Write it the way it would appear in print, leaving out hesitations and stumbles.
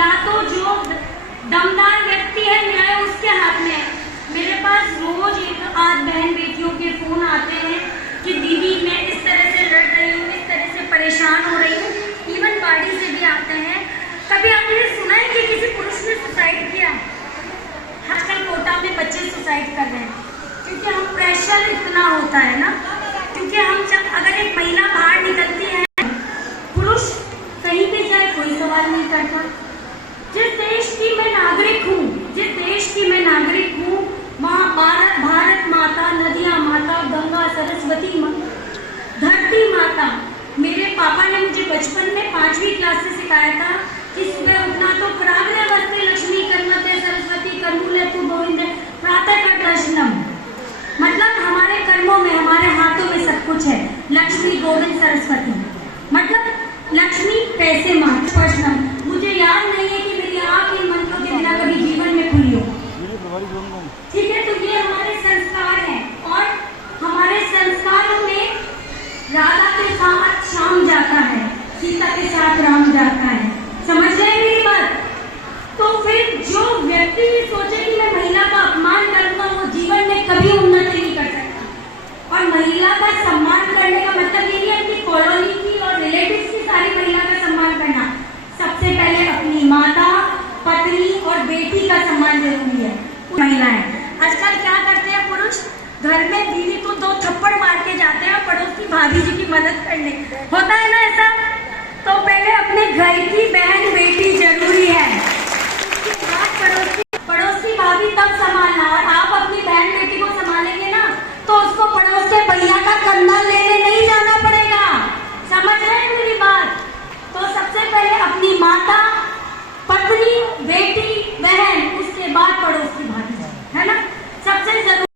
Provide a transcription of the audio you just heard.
या तो जो दमदार व्यक्ति है न्याय उसके हाथ में है। मेरे पास रोज एक आध बहन बेटियों के फोन आते हैं कि दीदी मैं इस तरह से लड़ रही हूँ, इस तरह से परेशान हो रही हूँ। इवन बाड़ी से भी आते हैं। कभी आपने सुना है कि किसी पुरुष ने सुसाइड किया? आजकल कोटा में बच्चे सुसाइड कर रहे हैं क्योंकि हम प्रेशर इतना होता है ना, क्योंकि हम जब अगर एक महिला बाहर निकलती है, पुरुष कहीं भी जाए कोई सवाल नहीं करता। जिस देश की मैं नागरिक हूँ, जिस देश की मैं नागरिक हूँ, वहाँ भारत माता, नदियाँ माता, गंगा, सरस्वती धरती माता। मेरे पापा ने मुझे बचपन में 5वीं क्लास से सिखाया था कि सुबह उठना तो प्राग्ञ वस्ते लक्ष्मी कर्मते सरस्वती कर्मूले तू गोविंद प्रातः का दर्शनम। मतलब हमारे कर्मों में, हमारे हाथों में सब कुछ है। लक्ष्मी गोविंद सरस्वती मतलब लक्ष्मी कैसे माँ प्रश्न मुझे याद नहीं है कि मेरी आँख इन मंत्रों के बिना कभी जीवन में खुली हो। ठीक है, तो ये हमारे संस्कार हैं और हमारे संस्कारों में राधा के साथ श्याम जाता है, सीता के साथ राम जाता है। समझ रहे हैं मेरी बात? तो फिर जो व्यक्ति सोचे कि मैं महिला का अपमान करूंगा वो जीवन में कभी उन्नति नहीं कर सकता। और महिला का सम्मान करने का मतलब ये नहीं है कि कॉलोनी की और रिलेटिव्स की सारी महिला का सम्मान करना। सबसे पहले अपनी माता, पत्नी और बेटी का सम्मान जरूरी है। महिलाएं आजकल क्या करते हैं, पुरुष घर में बीवी को 2 थप्पड़ मार के जाते हैं और पड़ोस की भाभी जी की मदद करने। होता है ना ऐसा? तो पहले अपने घर की बहन बेटी जरूरी है।